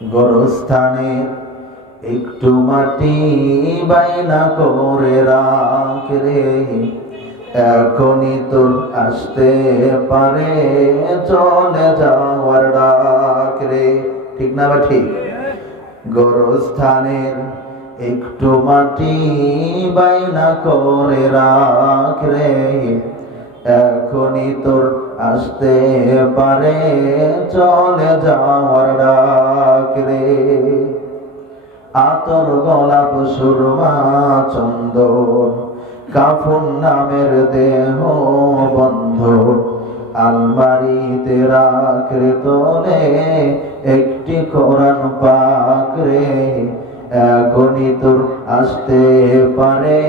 গোরস্থানে একটু মাটি বাইনা করে রাখ রে, এখনই তোর আসতে পারে চলে যাওয়ার ডাক রে। ঠিক না বা ঠিক? গোরস্থানের একটু মাটি বাইনা করে রাখ রে, এখনই তোর আসতে পারে চলে যাওয়ার ডাক রে। আতর গোলাপ সুরমা চন্দন কাফন নামের দেহ বন্ধন, আলমারিতে রাখ রে তোলে একটি কোরআন পাক রে, এখনই তোর আসতে পারে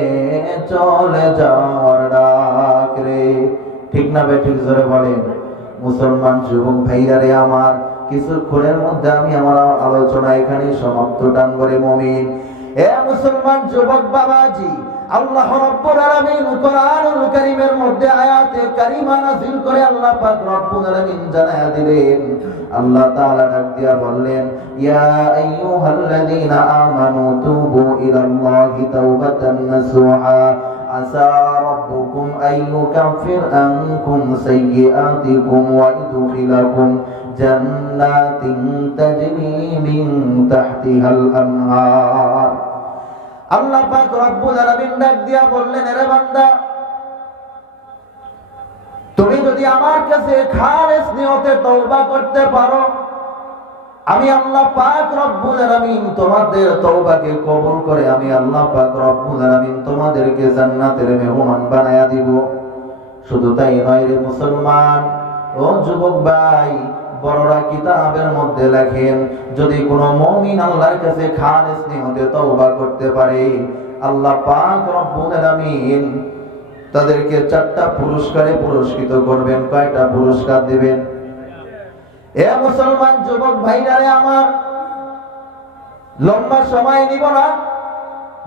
চলে যাওয়ার ডাক রে। ঠিক না বে ঠিক? জোরে বলেন। মুসলমান যুবক ভাইরা রে আমার, কিছুক্ষণের মধ্যে আমি আমার আলোচনা এখানে সমাপ্ত টানবো রে মুমিন। এ মুসলমান যুবক বাবাজি, আল্লাহ রাব্বুল আলামিন কোরআনুল কারীমের মধ্যে আয়াতে কারিমা নাযিল করে আল্লাহ পাক রব্বুল আলামিন জানায়া দিলেন। আল্লাহ তাআলা ডাক দিয়া বললেন, ইয়া আইয়ুহাল্লাযীনা আমানু তুবু ইলাল্লাহি তাওবাতান নাসুহা আসা রাব্বুকুম আইয়ুকাফির আনকুম সাইয়্যাতিকুম ওয়া ইদখিলাকুম জান্নাতিন তাজরি মিন তাহতিহাল আনহার। আল্লাহ পাক রব্বুল আলামিন ডাক দিয়া বললেন, আরে বান্দা, তুমি যদি আমার কাছে খালেস নিয়তে তওবা করতে পারো, আমি আল্লাহ পাক রব্বুল আলামিন তোমাদের তওবাকে কবুল করে আমি আল্লাহ পাক রব্বুল আলামিন তোমাদেরকে জান্নাতের মেহমান বানায়া দিব। শুধু তাই নয় রে মুসলমান ও যুবক ভাই, বড়রা কিতাবের মধ্যে লেখেন, যদি কোনো মুমিন আল্লাহর কাছে খালেস নিয়তে তওবা করতে পারে, আল্লাহ পাক রব্বুল আলামিন তাদেরকে 4টা পুরস্কারে পুরস্কৃত করবেন। কয়টা পুরস্কার দিবেন? এ মুসলমান যুবক ভাইরা রে আমার, লম্বা সময় নিব না,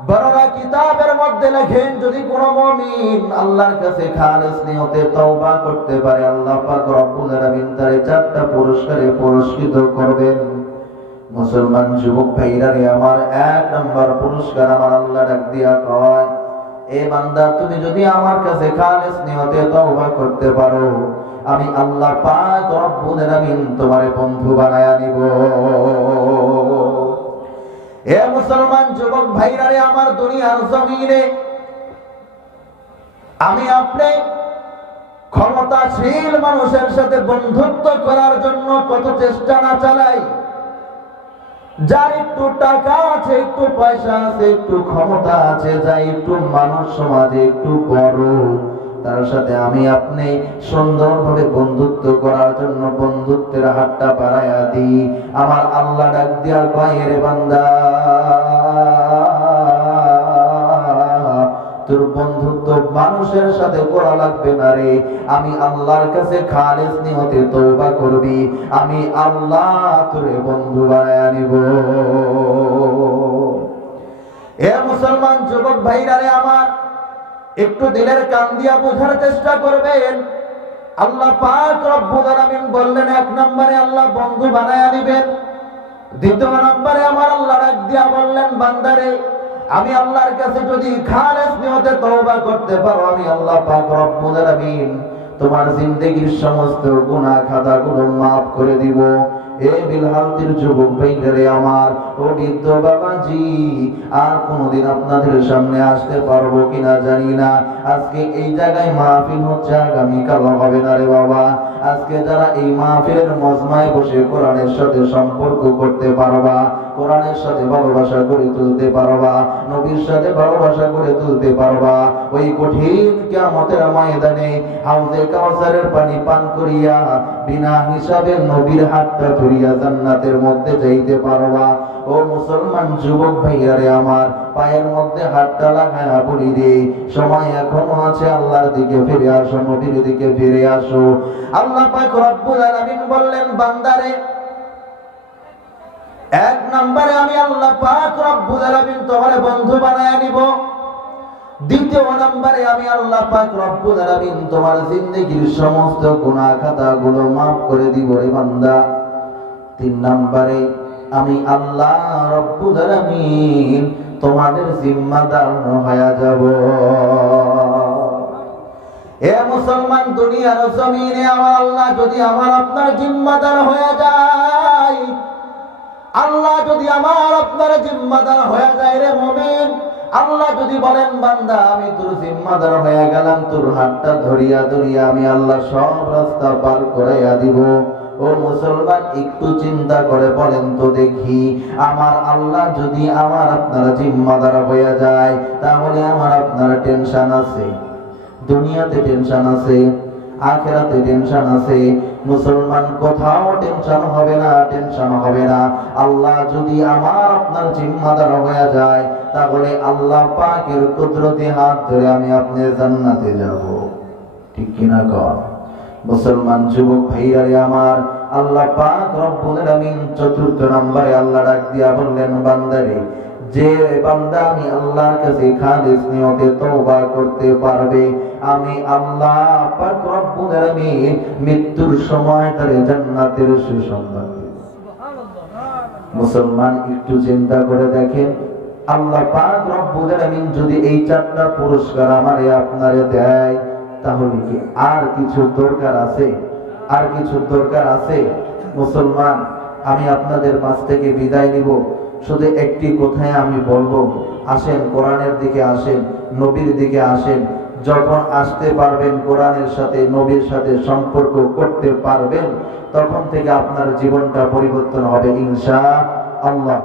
বড়রা কিতাবের মধ্যে লেখেন, যদি কোনো মুমিন আল্লাহর কাছে খালেস নিয়তে তওবা করতে পারে, আল্লাহ পাক রব্বুল আলামিন তারে 4টা পুরস্কারে পুরস্কৃত করবেন। মুসলমান যুবক ভাইরা রে আমার, 1 নম্বর পুরস্কার আমার আল্লাহ ডাক দিয়া কয়, এ বান্দা, তুমি যদি আমার কাছে খালেস নিয়তে তওবা করতে পারো, আমি আল্লাহ পাক রব্বুল আলামিন তোমারে বন্ধু বানায়া নিব। এ মুসলমান যুবক ভাইরা রে আমার, দুনিয়ার জমিনে আমি আপনি ক্ষমতাশীল মানুষের সাথে বন্ধুত্ব করার জন্য কত চেষ্টা না চালাই। যার একটু টাকা আছে, একটু পয়সা আছে, একটু ক্ষমতা আছে, যাই একটু মানুষ সমাজে একটু বড়, তার সাথে আমি আপনি সুন্দরভাবে বন্ধুত্ব করার জন্য বন্ধুত্বের হাতটা বাড়ায়া দিই। আমার আল্লাহ ডাক দিয়া কয়, রে বান্দা, তোর বন্ধুত্ব মানুষের সাথে করা লাগবে না রে, আমি আল্লাহর কাছে খালেস নিয়তে তওবা করবি, আমি আল্লাহ তোরে বন্ধু বানায়া নিব। এ মুসলমান যুবক ভাইরা রে আমার, একটু দিলের কান দিয়া বোঝার চেষ্টা করবেন। আল্লাহ পাক রব্বুল আলামিন বললেন, 1 নম্বরে আল্লাহ বন্ধু বানায়া দিবেন। 2 নম্বরে আমার আল্লাহ ডাক দিয়া বললেন, বান্দারে, আমি আল্লাহর কাছে যদি খালেস নিয়তে তওবা করতে পারো, আমি আল্লাহ পাক রব্বুল আলামিন তোমার জিন্দেগীর সমস্ত গুনাহ খাতাগুলো মাফ করে দিব। এ বিলহালতির যুবক ভাইরে আমার, ও বৃদ্ধ বাবাজি, আর কোনদিন আপনাদের সামনে আসতে পারবো কিনা জানি না। আজকে এই জায়গায় মাহফিল হচ্ছে, আগামীকাল হবে না রে বাবা। আজকে যারা এই মাহফিলের মজমায় বসে কোরআনের সাথে সম্পর্ক করতে পারবা, কোরআনের সাথে ভালোবাসা করে তুলতে পারবা, নবীর সাথে ভালোবাসা করে তুলতে পারবা, ওই কঠিন কিয়ামতের ময়দানে হাউজে কাউসারের পানি পান করিয়া বিনা হিসাবে নবীর হাতটা ধরিয়া জান্নাতের মধ্যে যাইতে পারবা। ও মুসলমান যুবক ভাইরা রে আমার, পায়ের মধ্যে হাতটা লাগায়া বলি রে, সময় এখনো আছে, আল্লাহর দিকে ফিরে আসো, নবীর দিকে ফিরে আসো। আল্লাহ পাক রব্বুল আলামিন বললেন, বান্দারে, 1 নম্বরে আমি আল্লাহ পাক রব্বুল আলামিন তোমারে বন্ধু বানায়া নিব। 2 নম্বরে আমি আল্লাহ পাক রব্বুল আলামিন তোমার জিন্দেগীর সমস্ত গুনাহ খাতাগুলো মাফ করে দিব রে বান্দা। 3 নম্বরে আমি আল্লাহ রব্বুল আলামিন তোমাদের জিম্মাদার হয়ে যাব। এ মুসলমান, দুনিয়ার জমিনে আমার আল্লাহ যদি আমার আপনার জিম্মাদার হয়ে যায়, আল্লাহ যদি আমার আপনার জিম্মাদার হয়ে যায় রে মুমিন, আল্লাহ যদি বলেন বান্দা আমি তোর জিম্মাদার হয়ে গেলাম, তোর হাতটা ধরিয়া ধরিয়া আমি আল্লাহ সব রাস্তা পার করাইয়া দিব। ও মুসলমান, একটু চিন্তা করে বলেন তো দেখি, আমার আল্লাহ যদি আমার আপনার জিম্মাদার হয়ে যায়, তাহলে আমার আপনার টেনশন আছে? দুনিয়াতে টেনশন আছে, আখিরাতে টেনশন আছে। মুসলমান, কোথাও টেনশন হবে না, টেনশন হবে না। আল্লাহ যদি আমার আপনার জিম্মাদার হয়ে যায়, তাহলে আল্লাহ পাকের কুদরতি হাত ধরে আমি আপনি জান্নাতে যাব। ঠিক কিনা কর? মুসলমান যুবক ভাইয়ারে আমার, আল্লাহ পাক রব্বুল আলামিন চতুর্থ নম্বরে আল্লাহ ডাক দিয়া বললেন, বান্দারে, যে বান্দা আমি আল্লাহর কাছে খালিস নিয়তে তওবা করতে পারবে, আমি আল্লাহ পাক রব্বুল আলামিন মৃত্যুর সময় তারে জান্নাতের সুসংবাদ দেব। মুসলমান, একটু চিন্তা করে দেখেন, আল্লাহ পাক রব্বুল আলামিন যদি এই চারটা পুরস্কার আমারে আপনারে দেয়, তাহলে কি আর কিছু দরকার আছে? আর কিছু দরকার আছে? মুসলমান, আমি আপনাদের মাঝ থেকে বিদায় নিব, শুধু একটি কথায় আমি বলবো, আসেন কোরআনের দিকে আসেন, নবীর দিকে আসেন। যখন আসতে পারবেন, কোরআনের সাথে নবীর সাথে সম্পর্ক করতে পারবেন, তখন থেকে আপনার জীবনটা পরিবর্তন হবে ইনশাআল্লাহ।